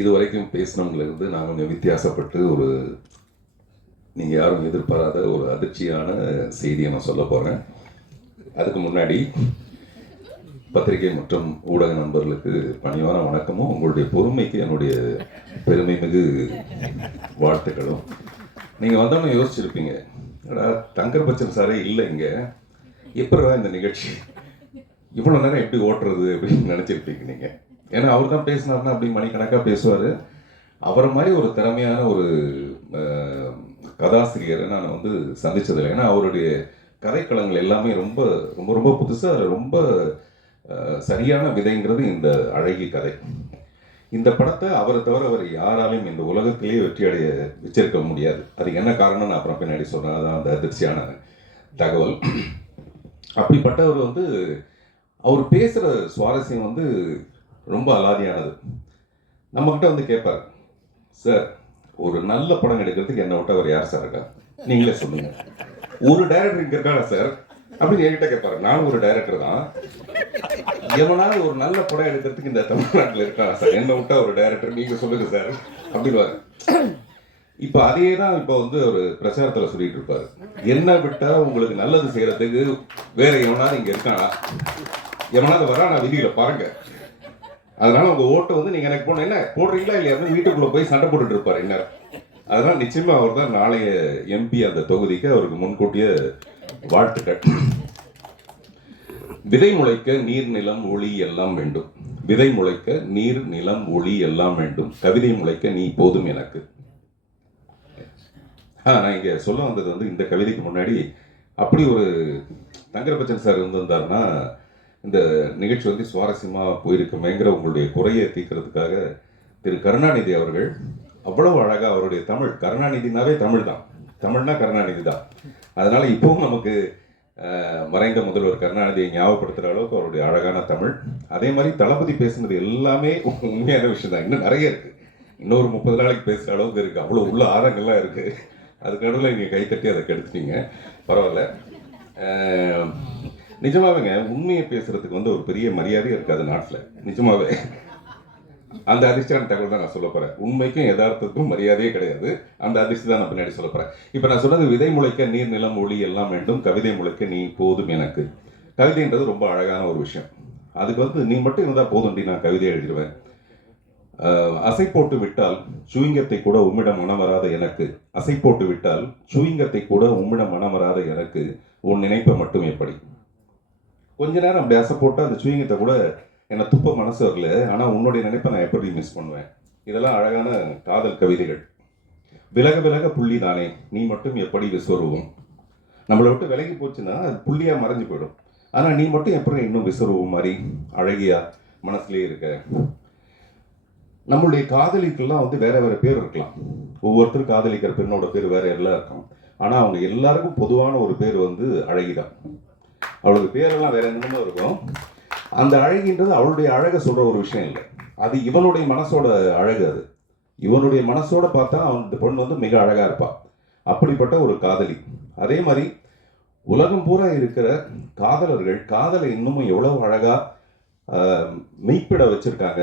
இது வரைக்கும் பேசினவங்களிருந்து நான் கொஞ்சம் வித்தியாசப்பட்டு ஒரு நீங்கள் யாரும் எதிர்பாராத ஒரு அதிர்ச்சியான செய்தியை நான் சொல்ல போகிறேன் அதுக்கு முன்னாடி பத்திரிகை மற்றும் ஊடக நண்பர்களுக்கு பணிவான வணக்கமும் உங்களுடைய பொறுமைக்கு என்னுடைய பெருமை மிகு வாழ்த்துக்களும். நீங்கள் வந்தோன்னு யோசிச்சிருப்பீங்க ஏடா தங்கர் சாரே இல்லை இங்கே. எப்படிதான் இந்த நிகழ்ச்சி? இவ்வளோ நேரம் எப்படி ஓட்டுறது? அப்படின்னு நினச்சிருப்பீங்க நீங்கள் ஏன்னா அவர் தான் பேசினார்னா அப்படி மணிக்கணக்காக பேசுவார். அவரை மாதிரி ஒரு திறமையான ஒரு கதாசிரியரை நான் வந்து சந்தித்ததில்லை ஏன்னா அவருடைய கதைக்களங்கள் எல்லாமே ரொம்ப ரொம்ப ரொம்ப புதுசாக அதில் ரொம்ப சரியான விதைங்கிறது இந்த அழகி கதை. இந்த படத்தை அவரை தவிர அவர் யாராலையும் இந்த உலகத்திலேயே வெற்றி அடைய வச்சிருக்க முடியாது. அது என்ன காரணம் நான் அப்புறம் பின்னாடி சொல்கிறேன் அதான் அந்த அதிர்ச்சியான தகவல். அப்படிப்பட்டவர் வந்து அவர் பேசுகிற சுவாரஸ்யம் வந்து ரொம்ப அலாதியானது. நம்மக்கிட்ட வந்து கேட்பார் சார் ஒரு நல்ல படம் எடுக்கிறதுக்கு என்னை விட்டு அவர் யார் சார் இருக்கா? நீங்களே சொல்லுங்க. ஒரு டைரக்டர் இங்கே இருக்காங்க சார் அப்படின்னு என்கிட்ட கேட்பாரு நானும் ஒரு டைரக்டர் தான். எவனாவது ஒரு நல்ல படம் எடுக்கிறதுக்கு இந்த தமிழ்நாட்டில் இருக்காங்க சார்? என்னை விட்டா ஒரு டைரக்டர் நீங்க சொல்லுங்க சார் அப்படின்வாரு இப்போ அதே தான் இப்போ வந்து ஒரு பிரச்சாரத்தில் சொல்லிட்டு இருப்பாரு. என்ன விட்டா உங்களுக்கு நல்லது செய்யறதுக்கு வேற எவனாவது இங்கே இருக்கானா? எவனாவது வரா நான் விதியில பாருங்க. அதனால உங்க ஓட்டை வந்து நீங்க எனக்கு போன என்ன போடுறீங்களா இல்லையா வீட்டுக்குள்ள போய் சண்டை போட்டுட்டு இருப்பாரு என்ன அதனால நிச்சயமா அவர் தான் நாளைய எம்பி அந்த தொகுதிக்கு அவருக்கு முன்கூட்டிய வாழ்த்துக்கள். விதை முளைக்க நீர் நிலம் ஒளி எல்லாம் வேண்டும். விதை முளைக்க நீர் நிலம் ஒளி எல்லாம் வேண்டும். கவிதை முளைக்க நீ போதும் எனக்கு. ஆ நான் இங்க சொல்ல வந்தது வந்து இந்த கவிதைக்கு முன்னாடி அப்படி ஒரு தங்கரபச்சன் சார் இருந்திருந்தாருன்னா இந்த நிகழ்ச்சி வந்து சுவாரஸ்யமாக போயிருக்குமேங்கிற உங்களுடைய குறையை தீர்க்கறதுக்காக திரு கருணாநிதி அவர்கள் அவ்வளவு அழகாக அவருடைய தமிழ் கருணாநிதினாவே தமிழ் தான். தமிழ்னா கருணாநிதி தான். அதனால் இப்பவும் நமக்கு மறைந்த முதல்வர் கருணாநிதியை ஞாபகப்படுத்துகிற அளவுக்கு அவருடைய அழகான தமிழ். அதே மாதிரி தளபதி பேசுனது எல்லாமே உண்மையான விஷயம் தான் இன்னும் நிறைய இருக்குது இன்னொரு முப்பது நாளைக்கு பேசுகிற அளவுக்கு இருக்குது அவ்வளோ உள்ள ஆரங்கள்லாம் இருக்குது அதுக்கடவுல நீங்கள் கைத்தட்டி அதை கெடுத்துட்டீங்க. பரவாயில்ல. நிஜமாவேங்க உண்மையை பேசுறதுக்கு வந்து ஒரு பெரிய மரியாதையே இருக்காது நாட்டில். நிஜமாவே. அந்த அதிர்ச்சியான தகவல் தான் நான் சொல்ல போறேன். உண்மைக்கும் யதார்த்தத்துக்கும் மரியாதையே கிடையாது. அந்த அதிர்ச்சி தான் நான் பின்னாடி சொல்ல போறேன். இப்போ நான் சொன்னது விதை முளைக்க நீர் நிலம் ஒளி எல்லாம் வேண்டும் கவிதை முளைக்க நீ போதும் எனக்கு. கவிதைன்றது ரொம்ப அழகான ஒரு விஷயம். அதுக்கு வந்து நீ மட்டும் இருந்தால் போதும்டி நான் கவிதை எழுதிடுவேன். அசை போட்டு விட்டால் சுயங்கத்தை கூட உம்மிடம் மனம் வராத எனக்கு. அசை போட்டு விட்டால் சுயங்கத்தை கூட உம்மிடம் மனம் வராத எனக்கு. உன் நினைப்பை மட்டும் எப்படி? கொஞ்ச நேரம் அப்படி அசை போட்டு அந்த சுவிங்கத்தை கூட என்னை துப்ப மனசு வரல. ஆனால் உன்னுடைய நினைப்பை நான் எப்படி மிஸ் பண்ணுவேன். இதெல்லாம் அழகான காதல் கவிதைகள். விலக விலக புள்ளி தானே. நீ மட்டும் எப்படி விஸ்வரூபம் நம்மளை விட்டு விலகி போச்சுன்னா அது புள்ளியாக மறைஞ்சு போயிடும். ஆனால் நீ மட்டும் எப்படி இன்னும் விஸ்வரூபம் மாதிரி அழகியா மனசுலேயே இருக்க? நம்மளுடைய காதலிக்கெல்லாம் வந்து வேற வேற பேர் இருக்கலாம். ஒவ்வொருத்தரும் காதலிக்கிற பெண்ணோட பேர் வேற எல்லாம் இருக்கும் ஆனால் அவங்க எல்லாருக்கும் பொதுவான ஒரு பேர் வந்து அழகிதான். அவளுக்கு பேரெல்லாம் வேற என்னமோ இருக்கும். அந்த அழகின்றது அவளுடைய அழகை சொல்ற ஒரு விஷயம் இல்லை. அது இவனுடைய மனசோட அழகு அது. இவனுடைய மனசோட பார்த்தா அவன் இந்த பொண்ணு வந்து மிக அழகா இருப்பாள் அப்படிப்பட்ட ஒரு காதலி. அதே மாதிரி உலகம் பூரா இருக்கிற காதலர்கள் காதலை இன்னமும் எவ்வளவு அழகா மெய்ப்பிட வச்சிருக்காங்க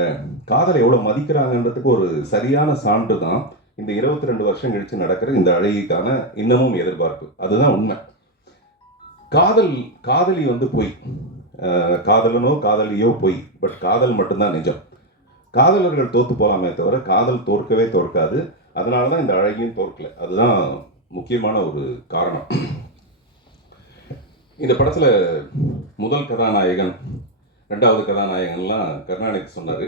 காதலை எவ்வளோ மதிக்கிறாங்கன்றதுக்கு ஒரு சரியான சான்று தான் இந்த இருபத்தி ரெண்டு வருஷம் கழிச்சு நடக்கிற இந்த அழகிக்கான இன்னமும் எதிர்பார்ப்பு. அதுதான் உண்மை. காதல் காதலி வந்து பொய். ஆஹ், காதலனோ காதலியோ பொய். பட் காதல் மட்டும்தான் நிஜம். காதலர்கள் தோத்து போகலாமே தவிர காதல் தோற்கவே தோற்காது. அதனால தான் இந்த அழகியும் தோற்கல. அதுதான் முக்கியமான ஒரு காரணம். இந்த படத்துல முதல் கதாநாயகன் ரெண்டாவது கதாநாயகன்லாம் கருணாநிதி சொன்னார்.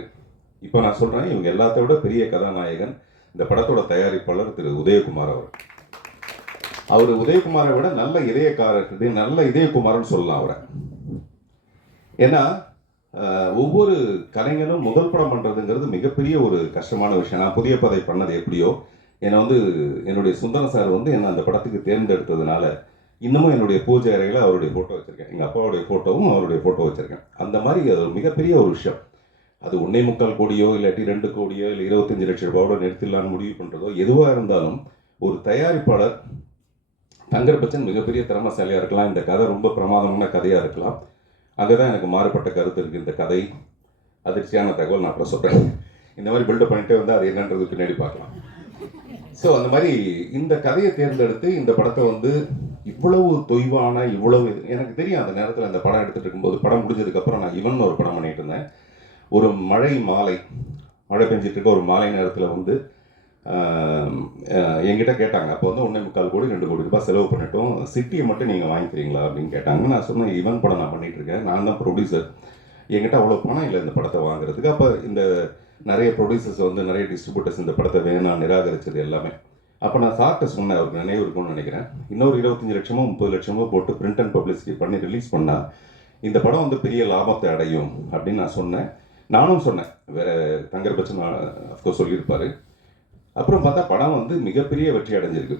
இப்போ நான் சொல்றேன் இவங்க எல்லாத்த விட பெரிய கதாநாயகன் இந்த படத்தோட தயாரிப்பாளர் திரு. உதயகுமார் அவர் அவர் உதயகுமாரை விட நல்ல இதயக்காரர் நல்ல இதயகுமாரன் சொல்லலாம் அவரை. ஏன்னா ஒவ்வொரு கலைஞரும் முதல் படம் பண்ணுறதுங்கிறது மிகப்பெரிய ஒரு கஷ்டமான விஷயம். நான் புதிய பதை பண்ணது எப்படியோ என்னை வந்து என்னுடைய சுந்தரம் சார் வந்து என்னை அந்த படத்துக்கு தேர்ந்தெடுத்ததுனால இன்னமும் என்னுடைய பூஜை அறையில் அவருடைய ஃபோட்டோ வச்சுருக்கேன். எங்கள் அப்பாவுடைய ஃபோட்டோவும் அவருடைய ஃபோட்டோ வச்சுருக்கேன். அந்த மாதிரி அது ஒரு மிகப்பெரிய ஒரு விஷயம். அது ஒன்றே முக்கால் கோடியோ இல்லாட்டி ரெண்டு கோடியோ இல்லை இருபத்தஞ்சு லட்சம் ரூபாவோட நிறுத்திடலான்னு முடிவு பண்ணுறதோ எதுவாக இருந்தாலும் ஒரு தயாரிப்பாளர் தங்கர் பச்சன் மிகப்பெரிய திறமசாலியாக இருக்கலாம். இந்த கதை ரொம்ப பிரமாதமான கதையாக இருக்கலாம். அங்கே தான் எனக்கு மாறுபட்ட கருத்து இருக்குது இந்த கதை. அதிர்ச்சியான தகவல் நான் அப்புறம் சொல்கிறேன் இந்த மாதிரி பில்டப் பண்ணிட்டே வந்து அது என்னன்றது பின்னாடி பார்க்கலாம். ஸோ அந்த மாதிரி இந்த கதையை தேர்ந்தெடுத்து இந்த படத்தை வந்து இவ்வளவு தொய்வான இவ்வளவு எனக்கு தெரியும் அந்த நேரத்தில் அந்த படம் எடுத்துகிட்டு இருக்கும்போது படம் முடிஞ்சதுக்கப்புறம் நான் இவன் ஒரு படம் பண்ணிட்டு இருந்தேன். ஒரு மழை மாலை மழை பெஞ்சிட்டு இருக்க ஒரு மாலை நேரத்தில் வந்து என்கிட்ட கேட்டாங்க. அப்போ வந்து ஒன்றே முக்கால் கோடி ரெண்டு கோடி ரூபாய் செலவு பண்ணிட்டோம். சிட்டியை மட்டும் நீங்கள் வாங்கிக்கிறீங்களா அப்படின்னு கேட்டாங்க. நான் சொன்னேன் இவன் படம் நான் பண்ணிகிட்ருக்கேன் இருக்கேன் நான் தான் ப்ரொடியூசர் என்கிட்ட அவ்வளோ பணம் இல்லை இந்த படத்தை வாங்குறதுக்கு. அப்போ இந்த நிறைய ப்ரொடியூசர்ஸ் வந்து நிறைய டிஸ்ட்ரிபியூட்டர்ஸ் இந்த படத்தை வேணாம் நிராகரிச்சது எல்லாமே. அப்போ நான் சார்ட்ட சொன்னேன் அவருக்கு நினைவு இருக்கும்னு நினைக்கிறேன். இன்னொரு இருபத்தஞ்சு லட்சமோ முப்பது லட்சமோ போட்டு பிரிண்ட் அண்ட் பப்ளிசிட்டி பண்ணி ரிலீஸ் பண்ணால் இந்த படம் வந்து பெரிய லாபத்தை அடையும். அப்படின்னு நான் சொன்னேன். நானும் சொன்னேன். வேறு தங்கர் பச்சன் அஃப்கோர்ஸ் சொல்லியிருப்பார். அப்புறம் பார்த்தா படம் வந்து மிகப்பெரிய வெற்றி அடைஞ்சிருக்கு.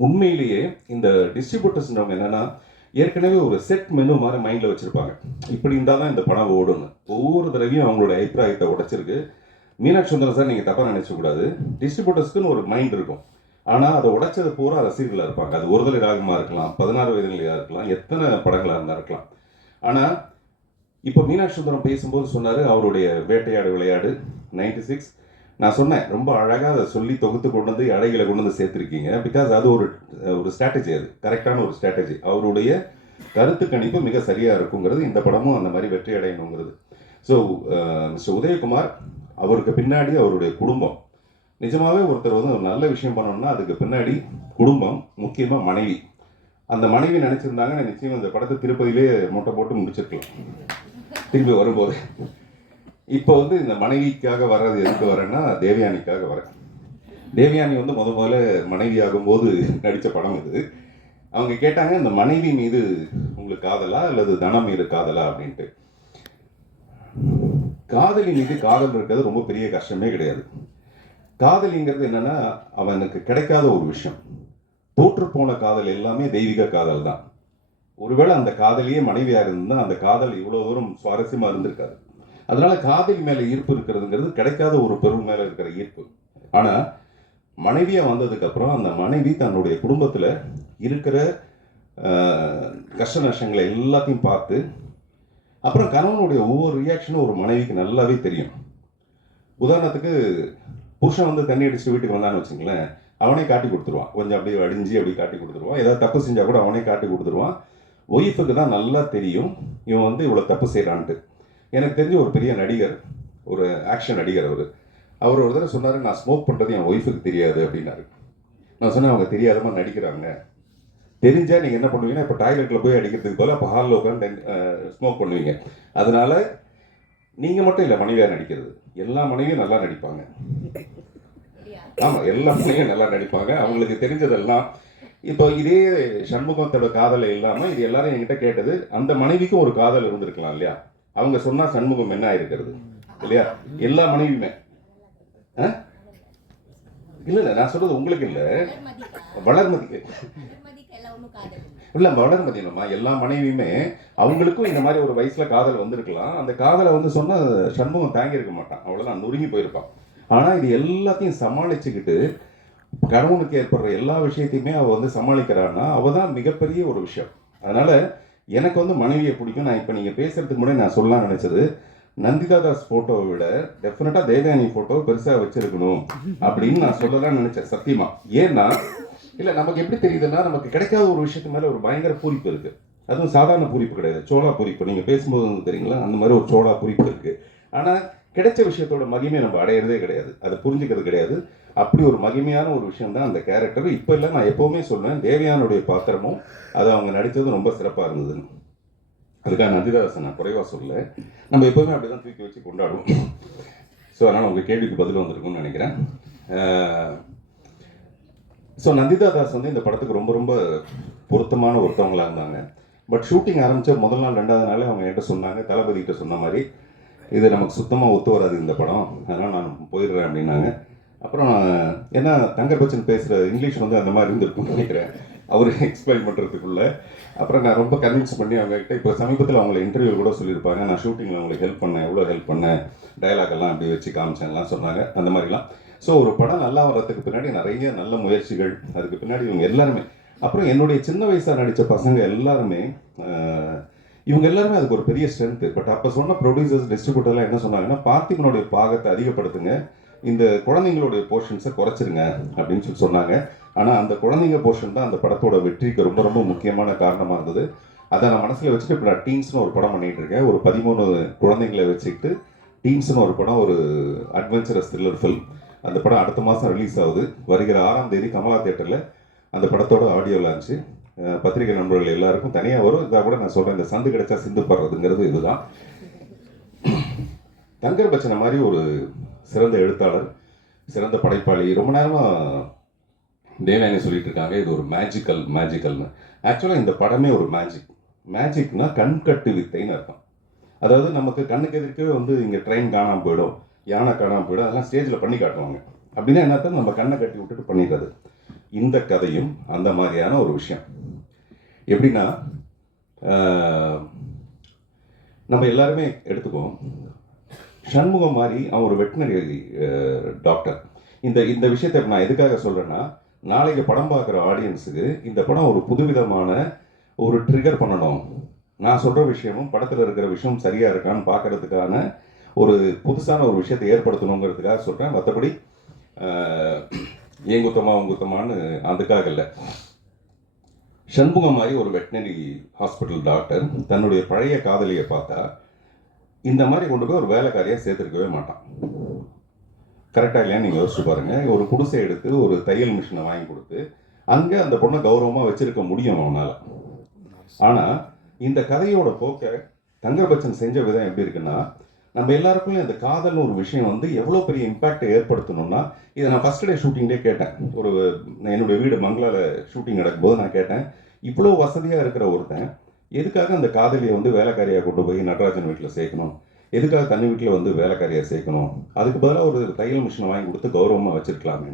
உண்மையிலேயே இந்த டிஸ்ட்ரிபியூட்டர்ஸ்ன்றவங்க என்னன்னா ஏற்கனவே ஒரு செட் மெனு மாதிரி மைண்டில் வச்சிருப்பாங்க. இப்படி இருந்தால் தான் இந்த படம் ஓடும்னு. ஒவ்வொரு தடவையும் அவங்களோட அபிப்பிராயத்தை உடைச்சிருக்கு. மீனாட்சி சுந்தரம் சார் நீங்கள் தப்பாக நினச்சக்கூடாது டிஸ்ட்ரிபியூட்டர்ஸ்க்குன்னு ஒரு மைண்ட் இருக்கும். ஆனால் அதை உடைச்சது பூரா ரசிகர்களாக இருப்பாங்க. அது ஒருதலை ராகமாக இருக்கலாம் பதினாறு வயதுலையாக இருக்கலாம் எத்தனை படங்களாக இருந்தால் இருக்கலாம். ஆனால் இப்போ மீனாட்சி சுந்தரம் பேசும்போது சொன்னார் அவருடைய வேட்டையாடு விளையாடு நைன்டி சிக்ஸ் நான் சொன்னேன் ரொம்ப அழகாக அதை சொல்லி தொகுத்து கொண்டு வந்து அடைகளை கொண்டு வந்து சேர்த்துருக்கீங்க. பிகாஸ் அது ஒரு ஒரு ஸ்ட்ராட்டஜி அது. கரெக்டான ஒரு ஸ்ட்ராட்டஜி அவருடைய கருத்து கணிப்பு மிக சரியாக இருக்குங்கிறது இந்த படமும் அந்த மாதிரி வெற்றி அடையணுங்கிறது. ஸோ மிஸ்டர் உதயகுமார் அவருக்கு பின்னாடி அவருடைய குடும்பம். நிஜமாகவே ஒருத்தர் வந்து ஒரு நல்ல விஷயம் பண்ணணும்னா அதுக்கு பின்னாடி குடும்பம் முக்கியமாக மனைவி. அந்த மனைவி நினச்சிருந்தாங்கன்னா நிச்சயம் இந்த படத்தை திருப்பதியிலே மொட்டை போட்டு முடிச்சிருக்கலாம். திரும்பி வரும்போது. இப்போ வந்து இந்த மனைவிக்காக வர்றது எதுக்கு வரேன்னா தேவயானிக்காக வரேன். தேவயானி வந்து முத முதல்ல மனைவி ஆகும்போது நடித்த படம் இது. அவங்க கேட்டாங்க இந்த மனைவி மீது உங்களுக்கு காதலா அல்லது தனம் மீது காதலா? அப்படின்ட்டு. காதலி மீது காதல் இருக்கிறது ரொம்ப பெரிய கஷ்டமே கிடையாது. காதலிங்கிறது என்னன்னா அவனுக்கு கிடைக்காத ஒரு விஷயம். தோற்று போன காதல் எல்லாமே தெய்வீக காதல் தான். ஒருவேளை அந்த காதலியே மனைவியாக இருந்தால் அந்த காதல் இவ்வளோ தூரம் சுவாரஸ்யமாக இருந்திருக்காது. அதனால காதலி மேலே ஈர்ப்பு இருக்கிறதுங்கிறது கிடைக்காத ஒரு பெருள் மேலே இருக்கிற ஈர்ப்பு. ஆனால் மனைவியாக வந்ததுக்கப்புறம் அந்த மனைவி தன்னுடைய குடும்பத்தில் இருக்கிற கஷ்ட நஷ்டங்களை எல்லாத்தையும் பார்த்து அப்புறம் கணவனுடைய ஒவ்வொரு ரியாக்ஷனும் ஒரு மனைவிக்கு நல்லாவே தெரியும். உதாரணத்துக்கு புருஷன் வந்து தண்ணி அடிச்சு வீட்டுக்கு வந்தான்னு வச்சுங்களேன் அவனே காட்டி கொடுத்துருவான். கொஞ்சம் அப்படியே அடிஞ்சு அப்படியே காட்டி கொடுத்துருவான். ஏதாவது தப்பு செஞ்சால் கூட அவனே காட்டி கொடுத்துருவான். ஒய்ஃபுக்கு தான் நல்லா தெரியும் இவன் வந்து இவ்வளோ தப்பு செய்கிறான்ட்டு எனக்கு தெரிஞ்ச ஒரு பெரிய நடிகர் ஒரு ஆக்ஷன் நடிகர் அவர். அவர் ஒரு தடவை சொன்னார் நான் ஸ்மோக் பண்ணுறது என் ஒய்ஃபுக்கு தெரியாது அப்படின்னாரு. நான் சொன்னேன் அவங்க தெரியாதமா நடிக்கிறாங்க. தெரிஞ்சால் நீங்கள் என்ன பண்ணுவீங்கன்னா இப்போ டாய்லெட்டில் போய் அடிக்கிறதுக்கு போல அப்போ ஹாலில் உட்காந்து ஸ்மோக் பண்ணுவீங்க. அதனால் நீங்கள் மட்டும் இல்லை மனைவியாக நடிக்கிறது. எல்லா மனைவியும் நல்லா நடிப்பாங்க. ஆமாம் எல்லா மனைவியும் நல்லா நடிப்பாங்க. அவங்களுக்கு தெரிஞ்சதெல்லாம் இப்போ இதே சண்முகத்தோட காதல் இல்லாமல் இது எல்லாரும் என்கிட்ட கேட்டது அந்த மனைவிக்கும் ஒரு காதல் இருந்திருக்கலாம் இல்லையா? அவங்க சொன்னா சண்முகம் என்ன ஆயிருக்கிறது? இல்லையா? எல்லா மனைவியுமே. ஆ? இல்ல இல்ல நான் சொல்றது உங்களுக்கு இல்ல. வளர்மதி இல்ல வளர்மதி இல்லம்மா. எல்லா மனைவியுமே அவங்களுக்கும் இந்த மாதிரி ஒரு வயசுல காதல் வந்திருக்கலாம். அந்த காதலை வந்து சொன்னா சண்முகம் தாங்கி இருக்க மாட்டான். அவ்வளவுதான் நொறுங்கி போயிருப்பான். ஆனா இது எல்லாத்தையும் சமாளிச்சுக்கிட்டு கணவனுக்கு ஏற்படுற எல்லா விஷயத்தையுமே அவ வந்து சமாளிக்கிறான்னா அவள் தான் மிகப்பெரிய ஒரு விஷயம். அதனால எனக்கு வந்து மனைவியை பிடிக்கும். நான் இப்போ நீங்கள் பேசுகிறதுக்கு முன்னாடி நான் சொல்லலாம் நினைச்சது நந்திதா தாஸ் ஃபோட்டோவை விட டெஃபினட்டாக தேவயானி ஃபோட்டோ பெருசாக வச்சுருக்கணும் அப்படின்னு நான் சொல்லலாம்னு நினைச்சேன் சத்தியமா. ஏன்னா இல்லை நமக்கு எப்படி தெரியுதுன்னா நமக்கு கிடைக்காத ஒரு விஷயத்து மேலே ஒரு பயங்கர பூரிப்பு இருக்கு. அதுவும் சாதாரண பூரிப்பு கிடையாது சோளா பூரிப்பு. நீங்கள் பேசும்போது வந்து தெரியுங்களா? அந்த மாதிரி ஒரு சோளா பூரிப்பு இருக்கு. ஆனால் கிடைச்ச விஷயத்தோட மகிமை நம்ம அடையிறதே கிடையாது. அதை புரிஞ்சுக்கிறது கிடையாது. அப்படி ஒரு மகிமையான ஒரு விஷயம் தான் அந்த கேரக்டர் இப்போ இல்லை நான் எப்போவுமே சொல்லுவேன் தேவயானுடைய பாத்திரமும் அது அவங்க நடித்தது ரொம்ப சிறப்பாக இருந்ததுன்னு. அதுக்காக நந்திதாசன் நான் குறைவாக சொல்ல நம்ம எப்போவுமே அப்படி தான் தூக்கி வச்சு கொண்டாடுவோம். ஸோ அதனால் உங்கள் கேள்விக்கு பதில் வந்திருக்கும்னு நினைக்கிறேன். ஸோ நந்திதா தாஸ் வந்து இந்த படத்துக்கு ரொம்ப ரொம்ப பொருத்தமான ஒருத்தவங்களாக இருந்தாங்க. பட் ஷூட்டிங் ஆரம்பித்த முதல் நாள் ரெண்டாவது நாளே அவங்க என்கிட்ட சொன்னாங்க தளபதி கிட்ட சொன்ன மாதிரி இது நமக்கு சுத்தமாக ஒத்து வராது இந்த படம். அதனால் நான் போயிடுறேன் அப்படின்னாங்க. அப்புறம் ஏன்னா தங்கர்பச்சன் பேசுகிற இங்கிலீஷ் வந்து அந்த மாதிரி இருந்திருக்கும்னு நினைக்கிறேன். அவர் எக்ஸ்பிளைன் பண்ணுறதுக்குள்ளே அப்புறம் நான் ரொம்ப கன்வின்ஸ் பண்ணி அவங்ககிட்ட இப்போ சமீபத்தில் அவங்கள இன்டர்வியூ கூட சொல்லியிருப்பாங்க. நான் ஷூட்டிங்கில் அவங்களுக்கு ஹெல்ப் பண்ணேன். எவ்வளோ ஹெல்ப் பண்ணேன்? டயலாக் எல்லாம் அப்படி வச்சு காமிச்சேன்லாம் சொன்னாங்க. அந்த மாதிரிலாம். ஸோ ஒரு படம் நல்லா வர்றதுக்கு பின்னாடி நிறைய நல்ல முயற்சிகள். அதுக்கு பின்னாடி இவங்க எல்லாருமே. அப்புறம் என்னுடைய சின்ன வயசாக நடித்த பசங்க எல்லாருமே இவங்க எல்லாருமே அதுக்கு ஒரு பெரிய ஸ்ட்ரென்த்து பட் அப்போ சொன்ன ப்ரொடியூசர்ஸ் டிஸ்ட்ரிபியூட்டர்லாம் என்ன சொன்னாங்கன்னா பார்த்திபனுடைய பாகத்தை அதிகப்படுத்துங்க. இந்த குழந்தைங்களுடைய போர்ஷன்ஸை குறைச்சிருங்க அப்படின்னு சொல்லி சொன்னாங்க. ஆனால் அந்த குழந்தைங்க போர்ஷன் தான் அந்த படத்தோட வெற்றிக்கு ரொம்ப ரொம்ப முக்கியமான காரணமாக இருந்தது. அதை நான் மனசில் வச்சுட்டு இப்போ நான் டீன்ஸ்னு ஒரு படம் பண்ணிகிட்டு இருக்கேன். ஒரு பதிமூணு குழந்தைங்களை வச்சுக்கிட்டு டீன்ஸ்னு ஒரு படம் ஒரு அட்வென்ச்சரஸ் த்ரில்லர் ஃபில்ம் அந்த படம் அடுத்த மாதம் ரிலீஸ் ஆகுது. வருகிற ஆறாம் தேதி கமலா தேட்டரில் அந்த படத்தோட ஆடியோ லான்ச்சு பத்திரிகை நண்பர்கள் எல்லாருக்கும் தனியாக வரும் இதாக கூட நான் சொல்கிறேன் இந்த சந்து கிடைச்சா சிந்து படுறதுங்கிறது இதுதான். தங்கர் பச்சனை மாதிரி ஒரு சிறந்த எழுத்தாளர் சிறந்த படைப்பாளி. ரொம்ப நேரமாக தேவயானி சொல்லிட்டு இருக்காங்க இது ஒரு மேஜிக்கல் மேஜிக்கல்னு ஆக்சுவலாக இந்த படமே ஒரு மேஜிக் மேஜிக்னா கண்கட்டு வித்தைன்னு அர்த்தம். அதாவது நமக்கு கண்ணுக்கு எதிர்க்கவே வந்து இங்கே ட்ரெயின் காணாமல் போயிடும் யானை காணாமல் போயிடும் அதெல்லாம் ஸ்டேஜில் பண்ணி காட்டுவாங்க. அப்படின்னா என்ன நம்ம கண்ணை கட்டி விட்டுட்டு பண்ணிடுறது. இந்த கதையும் அந்த மாதிரியான ஒரு விஷயம். எப்படின்னா நம்ம எல்லாருமே எடுத்துக்குவோம். சண்முகம் மாதிரி அவன் ஒரு வெட்டினரி டாக்டர் இந்த இந்த விஷயத்தை நான் எதுக்காக சொல்கிறேன்னா நாளைக்கு படம் பார்க்குற ஆடியன்ஸுக்கு இந்த படம் ஒரு புதுவிதமான ஒரு ட்ரிகர் பண்ணணும். நான் சொல்கிற விஷயமும் படத்தில் இருக்கிற விஷயம் சரியாக இருக்கான்னு பார்க்கறதுக்கான ஒரு புதுசான ஒரு விஷயத்தை ஏற்படுத்தணுங்கிறதுக்காக சொல்கிறேன் மற்றபடி ஏன் குத்தமாக உன் அதுக்காக இல்லை. சண்முகம் மாதிரி ஒரு வெட்டினரி ஹாஸ்பிட்டல் டாக்டர் தன்னுடைய பழைய காதலியை பார்த்தா இந்த மாதிரி கொண்டு போய் ஒரு வேலைக்காரியாக சேர்த்துருக்கவே மாட்டான். கரெக்டாக இல்லையான்னு நீங்கள் யோசிச்சு பாருங்கள் ஒரு குடிசை எடுத்து ஒரு தையல் மிஷினை வாங்கி கொடுத்து அங்கே அந்த பொண்ணை கௌரவமாக வச்சுருக்க முடியும் அவனால். ஆனால் இந்த கதையோட போக்க தங்கர் செஞ்ச விதம் எப்படி இருக்குன்னா நம்ம எல்லாருக்குள்ளயும் அந்த காதல்னு ஒரு விஷயம் வந்து எவ்வளோ பெரிய இம்பேக்டை ஏற்படுத்தணும்னா இதை நான் ஃபர்ஸ்ட் டே ஷூட்டிங்லேயே கேட்டேன். ஒரு நான் என்னுடைய வீடு மங்களால ஷூட்டிங் நடக்கும்போது நான் கேட்டேன். இவ்வளோ வசதியாக இருக்கிற ஒருத்தன் எதுக்காக அந்த காதலியை வந்து வேலைக்காரியாக கொண்டு போய் நடராஜன் வீட்டில் சேர்க்கணும்? எதுக்காக தண்ணி வீட்டில் வந்து வேலைக்காரியாக சேர்க்கணும்? அதுக்கு பதிலாக ஒரு தையல் மிஷினை வாங்கி கொடுத்து கௌரவமாக வச்சிருக்கலாமே.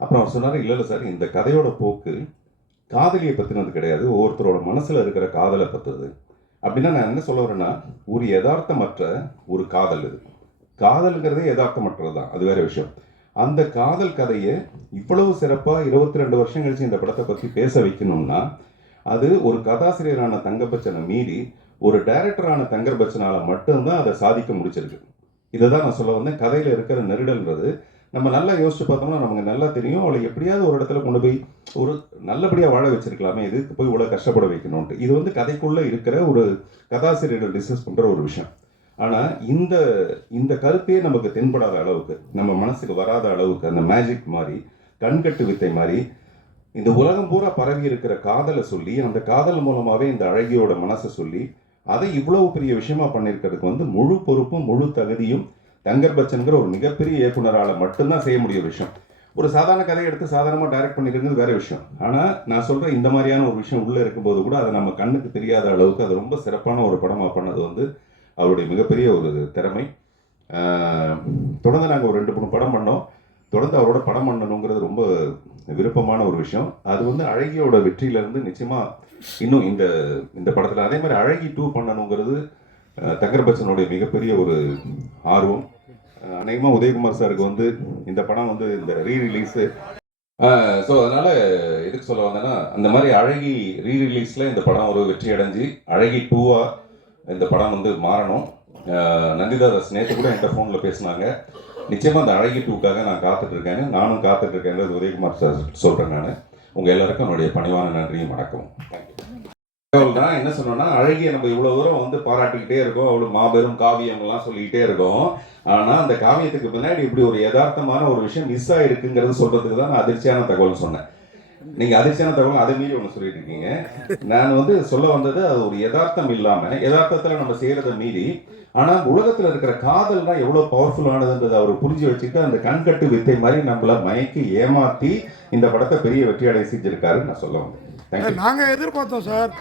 அப்புறம் அவர் சொன்னார் இல்லை இல்லை சார் இந்த கதையோட போக்கு காதலியை பற்றினது கிடையாது. ஒவ்வொருத்தரோட மனசில் இருக்கிற காதலை பற்றுறது அப்படின்னா நான் என்ன சொல்ல வரேன்னா ஒரு யதார்த்தமற்ற ஒரு காதல் இது. காதலுங்கிறதே யதார்த்தமற்றது தான். அது வேற விஷயம். அந்த காதல் கதையை இவ்வளவு சிறப்பாக இருபத்தி ரெண்டு வருஷம் கழிச்சு இந்த படத்தை பற்றி பேச வைக்கணும்னா அது ஒரு கதாசிரியரான தங்கபச்சனை மீறி ஒரு டைரக்டரான தங்கர் மட்டும்தான் அதை சாதிக்க முடிச்சிருக்கு. இதை தான் நான் சொல்ல வந்தேன். கதையில் இருக்கிற நெருடல்ன்றது நம்ம நல்லா யோசிச்சு பார்த்தோம்னா நமக்கு நல்லா தெரியும். அவளை எப்படியாவது ஒரு இடத்துல கொண்டு போய் ஒரு நல்லபடியாக வாழ வச்சிருக்கலாமே இதுக்கு போய் இவ்வளோ கஷ்டப்பட வைக்கணும்ட்டு இது வந்து கதைக்குள்ளே இருக்கிற ஒரு கதாசிரியர்கள் டிஸ்கஸ் பண்ணுற ஒரு விஷயம். ஆனால் இந்த இந்த கருத்தே நமக்கு தென்படாத அளவுக்கு நம்ம மனசுக்கு வராத அளவுக்கு அந்த மேஜிக் மாதிரி கண்கட்டு வித்தை மாதிரி இந்த உலகம் பூரா பரவி இருக்கிற காதலை சொல்லி அந்த காதல் மூலமாகவே இந்த அழகியோட மனசை சொல்லி அதை இவ்வளவு பெரிய விஷயமா பண்ணியிருக்கிறதுக்கு வந்து முழு பொறுப்பும் முழு தகுதியும் தங்கர் பச்சன்கிற ஒரு மிகப்பெரிய இயக்குனரால் மட்டும்தான் செய்ய முடிய விஷயம். ஒரு சாதாரண கதையை எடுத்து சாதாரணமாக டைரக்ட் பண்ணிக்கிறது வேற விஷயம். ஆனால் நான் சொல்கிறேன் இந்த மாதிரியான ஒரு விஷயம் உள்ளே இருக்கும்போது கூட அதை நம்ம கண்ணுக்கு தெரியாத அளவுக்கு அது ரொம்ப சிறப்பான ஒரு படமாக பண்ணது வந்து அவருடைய மிகப்பெரிய ஒரு திறமை. தொடர்ந்து நாங்கள் ஒரு ரெண்டு மூணு படம் பண்ணோம். தொடர்ந்து அவரோட படம் பண்ணணுங்கிறது ரொம்ப விருப்பமான ஒரு விஷயம். அது வந்து அழகியோட வெற்றியிலேருந்து நிச்சயமாக இன்னும் இந்த இந்த படத்தில். அதே மாதிரி அழகி டூ பண்ணணுங்கிறது தங்கர்பச்சனுடைய மிகப்பெரிய ஒரு ஆர்வம். அநேகமாக அநேகமா உதயகுமார் சாருக்கு வந்து இந்த படம் வந்து இந்த ரீ ரிலீஸு ஸோ அதனால எதுக்கு சொல்ல வந்தேன்னா அந்த மாதிரி அழகி ரீ ரிலீஸில் இந்த படம் ஒரு வெற்றி அடைஞ்சு அழகி டூவா இந்த படம் வந்து மாறணும். நந்திதா தாஸ் நேற்று கூட என்கிட்ட ஃபோனில் பேசினாங்க. நிச்சயமாக அந்த அழகி டூக்காக நான் காத்துட்டு இருக்கேன் நானும் காத்துட்டு இருக்கேன் உதயகுமார் சார் சொல்றேன் நான். உங்கள் எல்லாருக்கும் என்னுடைய பணிவான நன்றியும் வணக்கம் தேங்க்யூ தான் என்ன சொன்னோன்னா அழகிய நம்ம இவ்வளோ தூரம் வந்து பாராட்டிக்கிட்டே இருக்கோம். அவ்வளவு மாபெரும் காவியம்லாம் சொல்லிக்கிட்டே இருக்கோம். ஆனால் அந்த காவியத்துக்கு பின்னாடி இப்படி ஒரு யதார்த்தமான ஒரு விஷயம் மிஸ் ஆயிருக்குங்கிறது சொல்றதுக்கு தான் நான் அதிர்ச்சியான தகவல் சொன்னேன். நீங்கள் அதிர்ச்சியான தகவல் அதை மீறி ஒன்று சொல்லிட்டு இருக்கீங்க நான் வந்து சொல்ல வந்தது அது ஒரு யதார்த்தம் இல்லாமல் யதார்த்தத்தில் நம்ம செய்யறதை மீறி ஆனா உலகத்துல இருக்கிற காதல் தான் எவ்வளவு பவர்ஃபுல்லானதுன்றதை அவர் புரிஞ்சு வச்சுட்டு அந்த கண்கட்டு வித்தை மாதிரி நம்மள மயக்கி ஏமாத்தி இந்த படத்தை பெரிய வெற்றி அடைய செஞ்சிருக்காருன்னு நான் சொல்ல வந்தேன். நாங்கள் எதிர்பார்த்தோம் சார்.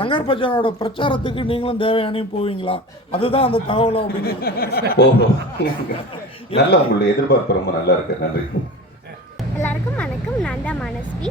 தங்கர் பச்சனோட பிரச்சாரத்துக்கு நீங்களும் தேவையானையும் போவீங்களா? அதுதான் அந்த தகவலும் அப்படின்னு. ஓஹோ. நல்ல உங்களுடைய எதிர்பார்ப்பு ரொம்ப நல்லா இருக்கு. நன்றி. எல்லாருக்கும் வணக்கம். நான் தான் மனஸ்வி.